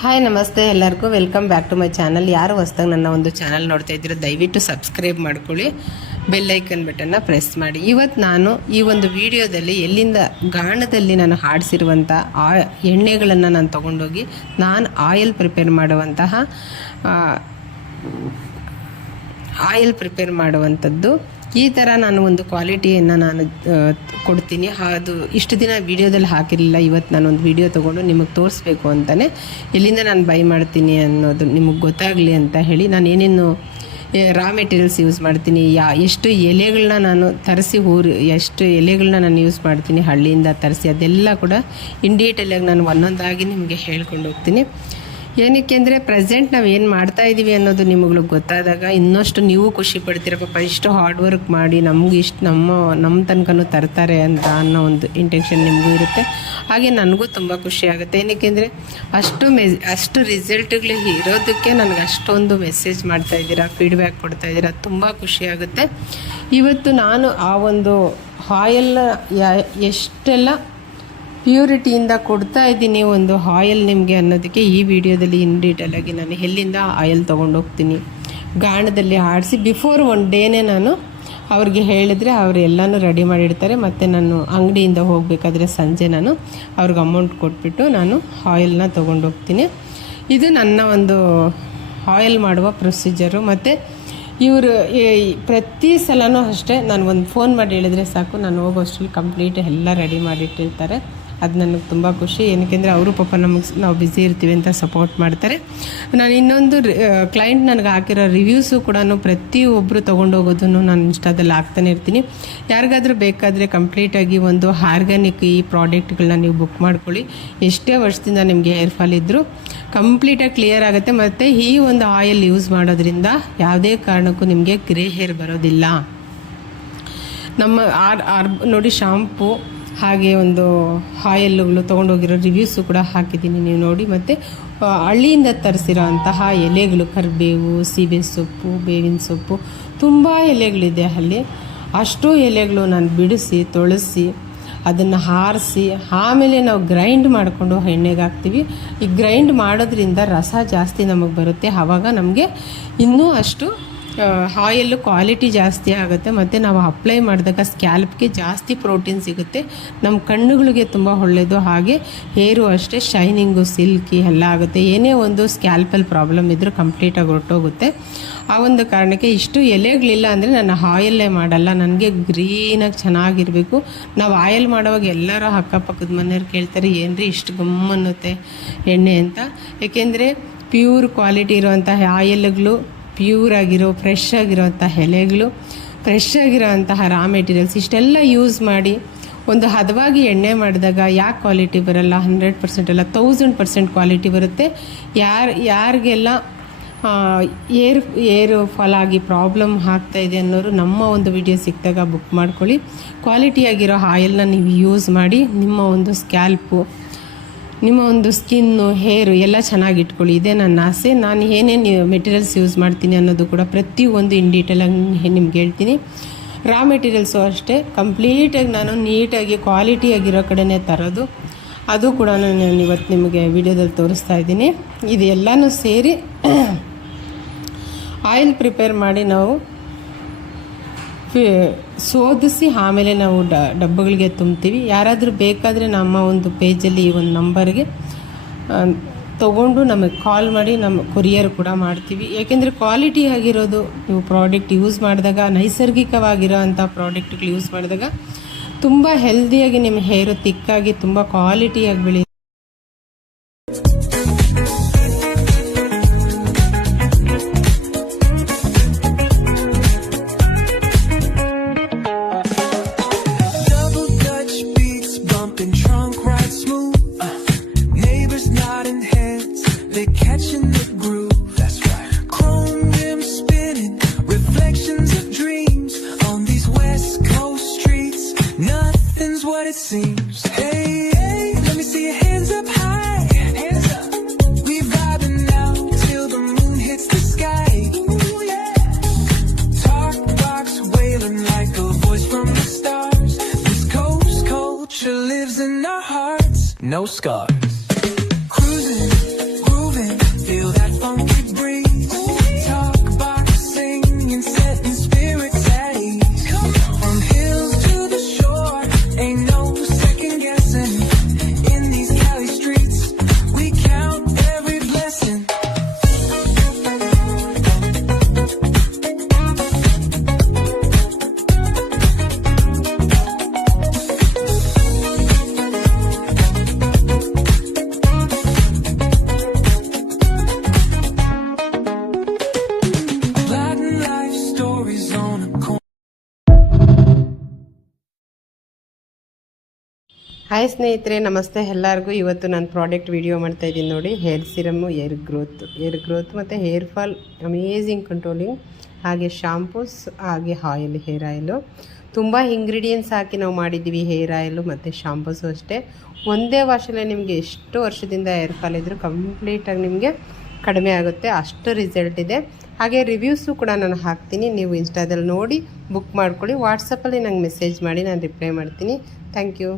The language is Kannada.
ಹಾಯ್ ನಮಸ್ತೆ ಎಲ್ಲರಿಗೂ welcome back to my channel. ಯಾರು ಹೊಸದಾಗಿ ನನ್ನ ಒಂದು ಚಾನಲ್ ನೋಡ್ತಾ ಇದ್ದೀರೋ ದಯವಿಟ್ಟು ಸಬ್ಸ್ಕ್ರೈಬ್ ಮಾಡ್ಕೊಳ್ಳಿ, ಬೆಲ್ ಐಕನ್ ಬಟನ್ನ ಪ್ರೆಸ್ ಮಾಡಿ. ಇವತ್ತು ನಾನು ಈ ಒಂದು ವಿಡಿಯೋದಲ್ಲಿ ಎಲ್ಲಿಂದ ಗಾಣದಲ್ಲಿ ನಾನು ಹಾಡಿಸಿರುವಂಥ ಎಣ್ಣೆಗಳನ್ನು ನಾನು ತೊಗೊಂಡೋಗಿ ನಾನು ಆಯಿಲ್ ಪ್ರಿಪೇರ್ ಮಾಡುವಂಥದ್ದು ಈ ಥರ ನಾನು ಒಂದು ಕ್ವಾಲಿಟಿಯನ್ನು ನಾನು ಕೊಡ್ತೀನಿ. ಅದು ಇಷ್ಟು ದಿನ ವೀಡಿಯೋದಲ್ಲಿ ಹಾಕಿರಲಿಲ್ಲ. ಇವತ್ತು ನಾನು ಒಂದು ವೀಡಿಯೋ ತೊಗೊಂಡು ನಿಮಗೆ ತೋರಿಸ್ಬೇಕು ಅಂತಲೇ ಎಲ್ಲಿಂದ ನಾನು ಬೈ ಮಾಡ್ತೀನಿ ಅನ್ನೋದು ನಿಮಗೆ ಗೊತ್ತಾಗಲಿ ಅಂತ ಹೇಳಿ ನಾನು ಏನೇನು ರಾ ಮೆಟೀರಿಯಲ್ಸ್ ಯೂಸ್ ಮಾಡ್ತೀನಿ, ಎಷ್ಟು ಎಲೆಗಳನ್ನ ನಾನು ತರಿಸಿ ಎಷ್ಟು ಎಲೆಗಳನ್ನ ನಾನು ಯೂಸ್ ಮಾಡ್ತೀನಿ ಹಳ್ಳಿಯಿಂದ ತರಿಸಿ, ಅದೆಲ್ಲ ಕೂಡ ಇನ್ ಡೀಟೇಲಾಗಿ ನಾನು ಒಂದೊಂದಾಗಿ ನಿಮಗೆ ಹೇಳ್ಕೊಂಡು ಹೋಗ್ತೀನಿ. ಏನಕ್ಕೆ ಅಂದರೆ ಪ್ರೆಸೆಂಟ್ ನಾವು ಏನು ಮಾಡ್ತಾಯಿದ್ದೀವಿ ಅನ್ನೋದು ನಿಮಗೆ ಗೊತ್ತಾದಾಗ ಇನ್ನಷ್ಟು ನೀವು ಖುಷಿ ಪಡ್ತೀರ. ಪಾಪ ಇಷ್ಟು ಹಾರ್ಡ್ ವರ್ಕ್ ಮಾಡಿ ನಮಗೂ ಇಷ್ಟು ನಮ್ಮ ತನಕನೂ ತರ್ತಾರೆ ಅಂತ ಅನ್ನೋ ಒಂದು ಇಂಟೆನ್ಷನ್ ನಿಮಗೂ ಇರುತ್ತೆ. ಹಾಗೆ ನನಗೂ ತುಂಬ ಖುಷಿ ಆಗುತ್ತೆ. ಏನಕ್ಕೆ ಅಂದರೆ ಅಷ್ಟು ರಿಸಲ್ಟ್ಗಳು ಇರೋದಕ್ಕೆ ನನಗೆ ಅಷ್ಟೊಂದು ಮೆಸೇಜ್ ಮಾಡ್ತಾಯಿದ್ದೀರಾ, ಫೀಡ್ಬ್ಯಾಕ್ ಕೊಡ್ತಾಯಿದ್ದೀರಾ, ತುಂಬ ಖುಷಿ ಆಗುತ್ತೆ. ಇವತ್ತು ನಾನು ಆ ಒಂದು ಆಯಿಲ್ನ ಎಷ್ಟೆಲ್ಲ ಪ್ಯೂರಿಟಿಯಿಂದ ಕೊಡ್ತಾ ಇದ್ದೀನಿ ಒಂದು ಆಯಿಲ್ ನಿಮಗೆ ಅನ್ನೋದಕ್ಕೆ ಈ ವಿಡಿಯೋದಲ್ಲಿ ಇನ್ ಡೀಟೇಲಾಗಿ ನಾನು ಎಲ್ಲಿಂದ ಆಯಿಲ್ ತೊಗೊಂಡೋಗ್ತೀನಿ ಗಾಣದಲ್ಲಿ ಆಡಿಸಿ ಬಿಫೋರ್ ಒನ್ ಡೇನೇ ನಾನು ಅವ್ರಿಗೆ ಹೇಳಿದ್ರೆ ಅವರು ಎಲ್ಲನೂ ರೆಡಿ ಮಾಡಿಡ್ತಾರೆ. ಮತ್ತು ನಾನು ಅಂಗಡಿಯಿಂದ ಹೋಗಬೇಕಾದ್ರೆ ಸಂಜೆ ನಾನು ಅವ್ರಿಗೆ ಅಮೌಂಟ್ ಕೊಟ್ಬಿಟ್ಟು ನಾನು ಆಯಿಲ್ನ ತೊಗೊಂಡೋಗ್ತೀನಿ. ಇದು ನನ್ನ ಒಂದು ಆಯಿಲ್ ಮಾಡುವ ಪ್ರೊಸೀಜರು. ಮತ್ತು ಇವರು ಪ್ರತಿ ಸಲನೂ ಅಷ್ಟೇ, ನಾನು ಒಂದು ಫೋನ್ ಮಾಡಿ ಹೇಳಿದರೆ ಸಾಕು, ನಾನು ಹೋಗೋಷ್ಟರಲ್ಲಿ ಕಂಪ್ಲೀಟ್ ಎಲ್ಲ ರೆಡಿ ಮಾಡಿಟ್ಟಿರ್ತಾರೆ. ಅದು ನನಗೆ ತುಂಬ ಖುಷಿ. ಏನಕ್ಕೆಂದರೆ ಅವರು ಪಾಪ ನಾವು ಬ್ಯುಸಿ ಇರ್ತೀವಿ ಅಂತ ಸಪೋರ್ಟ್ ಮಾಡ್ತಾರೆ. ನಾನು ಇನ್ನೊಂದು ಕ್ಲೈಂಟ್ ನನಗೆ ಹಾಕಿರೋ ರಿವ್ಯೂಸು ಕೂಡ ಪ್ರತಿಯೊಬ್ಬರು ತೊಗೊಂಡೋಗೋದನ್ನು ನಾನು ಇನ್ಸ್ಟಾದಲ್ಲಿ ಹಾಕ್ತಾನೆ ಇರ್ತೀನಿ. ಯಾರಿಗಾದರೂ ಬೇಕಾದರೆ ಕಂಪ್ಲೀಟಾಗಿ ಒಂದು ಆರ್ಗ್ಯಾನಿಕ್ ಈ ಪ್ರಾಡಕ್ಟ್ಗಳನ್ನ ನೀವು ಬುಕ್ ಮಾಡ್ಕೊಳ್ಳಿ. ಎಷ್ಟೇ ವರ್ಷದಿಂದ ನಿಮಗೆ ಹೇರ್ ಫಾಲ್ ಇದ್ದರೂ ಕಂಪ್ಲೀಟಾಗಿ ಕ್ಲಿಯರ್ ಆಗುತ್ತೆ. ಮತ್ತು ಈ ಒಂದು ಆಯಿಲ್ ಯೂಸ್ ಮಾಡೋದ್ರಿಂದ ಯಾವುದೇ ಕಾರಣಕ್ಕೂ ನಿಮಗೆ ಗ್ರೇ ಹೇರ್ ಬರೋದಿಲ್ಲ. ನೋಡಿ ಶಾಂಪು ಹಾಗೆ ಒಂದು ಆಯಿಲ್ಗಳು ತೊಗೊಂಡೋಗಿರೋ ರಿವ್ಯೂಸು ಕೂಡ ಹಾಕಿದ್ದೀನಿ, ನೀವು ನೋಡಿ. ಮತ್ತು ಹಳ್ಳಿಯಿಂದ ತರಿಸಿರೋ ಅಂತಹ ಎಲೆಗಳು, ಕರಿಬೇವು, ಸೀಬೆ ಸೊಪ್ಪು, ಬೇವಿನ ಸೊಪ್ಪು, ತುಂಬ ಎಲೆಗಳಿದೆ ಅಲ್ಲಿ. ಅಷ್ಟು ಎಲೆಗಳು ನಾನು ಬಿಡಿಸಿ ತೊಳಸಿ ಅದನ್ನು ಆರಿಸಿ ಆಮೇಲೆ ನಾವು ಗ್ರೈಂಡ್ ಮಾಡಿಕೊಂಡು ಎಣ್ಣೆಗೆ ಹಾಕ್ತೀವಿ. ಈ ಗ್ರೈಂಡ್ ಮಾಡೋದ್ರಿಂದ ರಸ ಜಾಸ್ತಿ ನಮಗೆ ಬರುತ್ತೆ. ಆವಾಗ ನಮಗೆ ಇನ್ನೂ ಅಷ್ಟು ಆಯಿಲ್ಲು ಕ್ವಾಲಿಟಿ ಜಾಸ್ತಿ ಆಗುತ್ತೆ. ಮತ್ತು ನಾವು ಅಪ್ಲೈ ಮಾಡಿದಾಗ ಸ್ಕ್ಯಾಲ್ಪ್ಗೆ ಜಾಸ್ತಿ ಪ್ರೋಟೀನ್ ಸಿಗುತ್ತೆ, ನಮ್ಮ ಕಣ್ಣುಗಳಿಗೆ ತುಂಬ ಒಳ್ಳೆಯದು. ಹಾಗೆ ಹೇರು ಅಷ್ಟೇ ಶೈನಿಂಗು, ಸಿಲ್ಕಿ ಎಲ್ಲ ಆಗುತ್ತೆ. ಏನೇ ಒಂದು ಸ್ಕ್ಯಾಲ್ಪಲ್ಲಿ ಪ್ರಾಬ್ಲಮ್ ಇದ್ದರೂ ಕಂಪ್ಲೀಟಾಗಿ ಹೊರಟೋಗುತ್ತೆ. ಆ ಒಂದು ಕಾರಣಕ್ಕೆ ಇಷ್ಟು ಎಲೆಗಳಿಲ್ಲ ಅಂದರೆ ನಾನು ಆಯಿಲ್ಲೇ ಮಾಡಲ್ಲ. ನನಗೆ ಗ್ರೀನಾಗಿ ಚೆನ್ನಾಗಿರಬೇಕು. ನಾವು ಆಯಿಲ್ ಮಾಡುವಾಗ ಎಲ್ಲರೂ ಅಕ್ಕಪಕ್ಕದ ಮನೆಯವ್ರು ಕೇಳ್ತಾರೆ, ಏನ್ರಿ ಇಷ್ಟು ಗಮ್ಮನ್ನುತ್ತೆ ಎಣ್ಣೆ ಅಂತ. ಏಕೆಂದರೆ ಪ್ಯೂರ್ ಕ್ವಾಲಿಟಿ ಇರುವಂತಹ ಆಯಿಲ್ಗಳು, ಪ್ಯೂರ್ ಆಗಿರೋ ಫ್ರೆಶ್ ಆಗಿರೋವಂಥ ಎಲೆಗಳು, ಫ್ರೆಶ್ ಆಗಿರೋವಂತಹ ರಾ ಮೆಟೀರಿಯಲ್ಸ್ ಇಷ್ಟೆಲ್ಲ ಯೂಸ್ ಮಾಡಿ ಒಂದು ಹದವಾಗಿ ಎಣ್ಣೆ ಮಾಡಿದಾಗ ಯಾಕೆ ಕ್ವಾಲಿಟಿ ಬರಲ್ಲ? 100% ಅಲ್ಲ, 1000% ಕ್ವಾಲಿಟಿ ಬರುತ್ತೆ. ಯಾರಿಗೆಲ್ಲ ಏರ್ ಫಾಲ್ ಆಗಿ ಪ್ರಾಬ್ಲಮ್ ಆಗ್ತಾಯಿದೆ ಅನ್ನೋರು ನಮ್ಮ ಒಂದು ವಿಡಿಯೋ ಸಿಕ್ಕಿದಾಗ ಬುಕ್ ಮಾಡ್ಕೊಳ್ಳಿ. ಕ್ವಾಲಿಟಿಯಾಗಿರೋ ಆಯಿಲ್ನ ನೀವು ಯೂಸ್ ಮಾಡಿ ನಿಮ್ಮ ಒಂದು ಸ್ಕ್ಯಾಲ್ಪು, ನಿಮ್ಮ ಒಂದು ಸ್ಕಿನ್ನು, ಹೇರು ಎಲ್ಲ ಚೆನ್ನಾಗಿ ಇಟ್ಕೊಳ್ಳಿ. ಇದೇ ನನ್ನ ಆಸೆ. ನಾನು ಏನೇನು ಮೆಟೀರಿಯಲ್ಸ್ ಯೂಸ್ ಮಾಡ್ತೀನಿ ಅನ್ನೋದು ಕೂಡ ಪ್ರತಿಯೊಂದು ಇನ್ ಡೀಟೇಲಾಗಿ ನಿಮ್ಗೆ ಹೇಳ್ತೀನಿ. ರಾ ಮೆಟೀರಿಯಲ್ಸು ಅಷ್ಟೇ ಕಂಪ್ಲೀಟಾಗಿ ನಾನು ನೀಟಾಗಿ ಕ್ವಾಲಿಟಿಯಾಗಿರೋ ಕಡೆನೇ ತರೋದು. ಅದು ಕೂಡ ನಾನು ಇವತ್ತು ನಿಮಗೆ ವಿಡಿಯೋದಲ್ಲಿ ತೋರಿಸ್ತಾ ಇದ್ದೀನಿ. ಇದೆಲ್ಲನೂ ಸೇರಿ ಆಯಿಲ್ ಪ್ರಿಪೇರ್ ಮಾಡಿ ನಾವು ಶೋಧಿಸಿ ಆಮೇಲೆ ನಾವು ಡಬ್ಬಗಳಿಗೆ ತುಂಬ್ತೀವಿ. ಯಾರಾದರೂ ಬೇಕಾದರೆ ನಮ್ಮ ಒಂದು ಪೇಜಲ್ಲಿ ಈ ಒಂದು ನಂಬರ್ಗೆ ತೊಗೊಂಡು ನಮಗೆ ಕಾಲ್ ಮಾಡಿ ನಮ್ಮ ಕೊರಿಯರ್ ಕೂಡ ಮಾಡ್ತೀವಿ. ಏಕೆಂದರೆ ಕ್ವಾಲಿಟಿ ಆಗಿರೋದು ನೀವು ಪ್ರಾಡಕ್ಟ್ ಯೂಸ್ ಮಾಡಿದಾಗ, ನೈಸರ್ಗಿಕವಾಗಿರೋ ಅಂಥ ಪ್ರಾಡಕ್ಟ್ಗಳು ಯೂಸ್ ಮಾಡಿದಾಗ ತುಂಬ ಹೆಲ್ದಿಯಾಗಿ ನಿಮ್ಮ ಹೇರು ತಿಕ್ಕಾಗಿ ತುಂಬ ಕ್ವಾಲಿಟಿಯಾಗಿ ಬೆಳೆಯುತ್ತೆ. What it seems. Hey, hey, let me see your hands up high. Hands up. We vibing now till the moon hits the sky. Ooh, yeah. Talk box wailing like a voice from the stars. This coast culture lives in our hearts. No scars. Cruising, grooving. Hi ಸ್ನೇಹಿತರೆ, ನಮಸ್ತೆ ಎಲ್ಲರಿಗೂ. ಇವತ್ತು ನಾನು ಪ್ರಾಡಕ್ಟ್ ವಿಡಿಯೋ ಮಾಡ್ತಾ ಇದ್ದೀನಿ ನೋಡಿ. ಹೇರ್ ಸಿರಮ್ಮು, ಏರ್ ಗ್ರೋತ್ ಮತ್ತು ಹೇರ್ ಫಾಲ್ ಅಮೇಝಿಂಗ್ ಕಂಟ್ರೋಲಿಂಗ್, ಹಾಗೆ ಶಾಂಪೂಸ್, ಹಾಗೆ ಆಯಿಲ್, ಹೇರ್ ಆಯಿಲು. ತುಂಬ ಇಂಗ್ರೀಡಿಯೆಂಟ್ಸ್ ಹಾಕಿ ನಾವು ಮಾಡಿದ್ದೀವಿ ಹೇರ್ ಆಯಿಲು ಮತ್ತು ಶಾಂಪೂಸು ಅಷ್ಟೇ. ಒಂದೇ ವಾಶಲ್ಲೇ ನಿಮಗೆ ಎಷ್ಟು ವರ್ಷದಿಂದ ಹೇರ್ ಫಾಲ್ ಇದ್ದರೂ ಕಂಪ್ಲೀಟಾಗಿ ನಿಮಗೆ ಕಡಿಮೆ ಆಗುತ್ತೆ, ಅಷ್ಟು ರಿಸಲ್ಟ್ ಇದೆ. ಹಾಗೆ ರಿವ್ಯೂಸು ಕೂಡ ನಾನು ಹಾಕ್ತೀನಿ, ನೀವು ಇನ್ಸ್ಟಾದಲ್ಲಿ ನೋಡಿ ಬುಕ್ ಮಾಡ್ಕೊಳ್ಳಿ. ವಾಟ್ಸಪ್ಪಲ್ಲಿ ನಂಗೆ ಮೆಸೇಜ್ ಮಾಡಿ, ನಾನು ರಿಪ್ಲೈ ಮಾಡ್ತೀನಿ. Thank you.